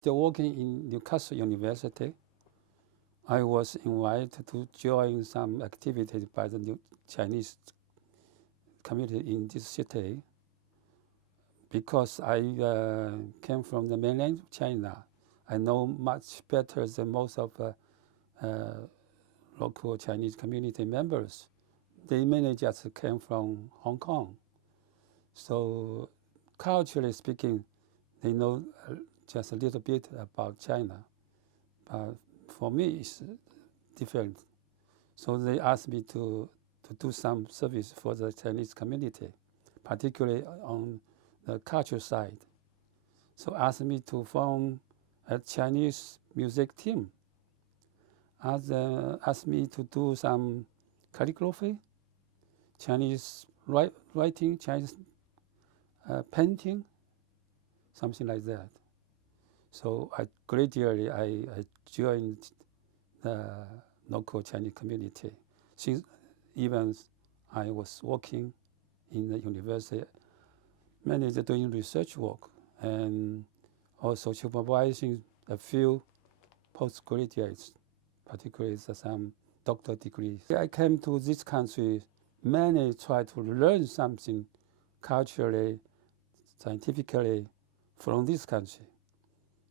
Still working in Newcastle University, I was invited to join some activities by the new Chinese community in this city. Because I came from the mainland China, I know much better than most of local Chinese community members. They mainly just came from Hong Kong. So culturally speaking, they know just a little bit about China. But for me, it's different. So they asked me to do some service for the Chinese community, particularly on the culture side. So asked me to form a Chinese music team. Asked me to do some calligraphy, Chinese writing, Chinese painting, something like that. So I gradually I joined the local Chinese community. Since even I was working in the university, mainly doing research work and also supervising a few postgraduates, particularly some doctor degrees. I came to this country mainly try to learn something culturally, scientifically from this country,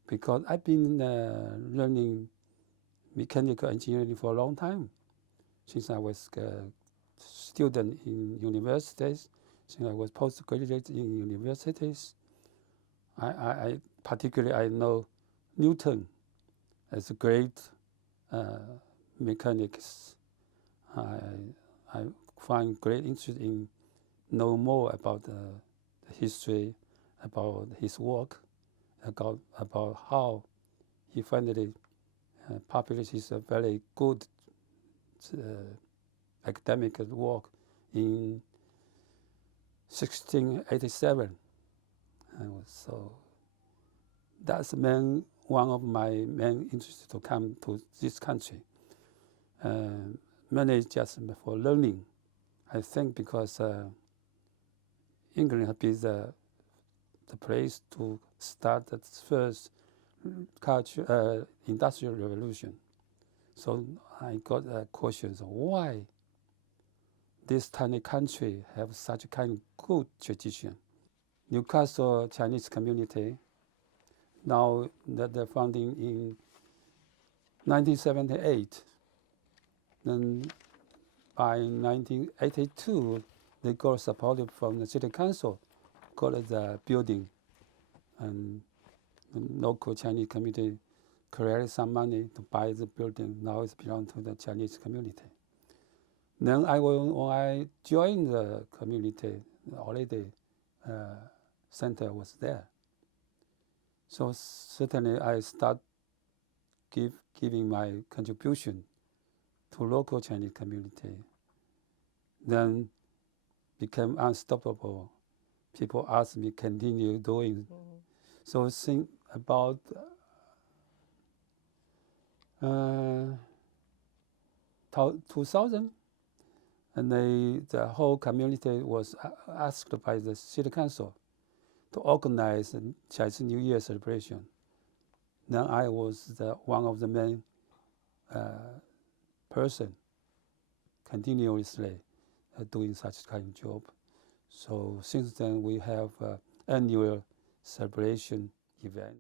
because I've been learning mechanical engineering for a long time, since I was a student in universities, since I was postgraduate in universities. I particularly I know Newton as a great mechanics. I find great interest in know more about the history, about his work, about how he finally published his very good academic work in 1687. So that's one of my main interests to come to this country. Mainly just for learning, I think, because England has been the place to start the first industrial revolution. So I got questions: why this tiny country have such a kind of good tradition? Newcastle Chinese community, now that they're founding in 1978, then by 1982, they got support from the city council, got the building, and the local Chinese community created some money to buy the building. Now it belongs to the Chinese community. Then when I joined the community, already center was there. So certainly I start giving my contribution to local Chinese community. Then became unstoppable. People ask me continue doing. So think about 2000, and the whole community was asked by the city council to organize a Chinese New Year celebration. Then I was one of the main person continuously doing such kind of job. So since then we have annual celebration event.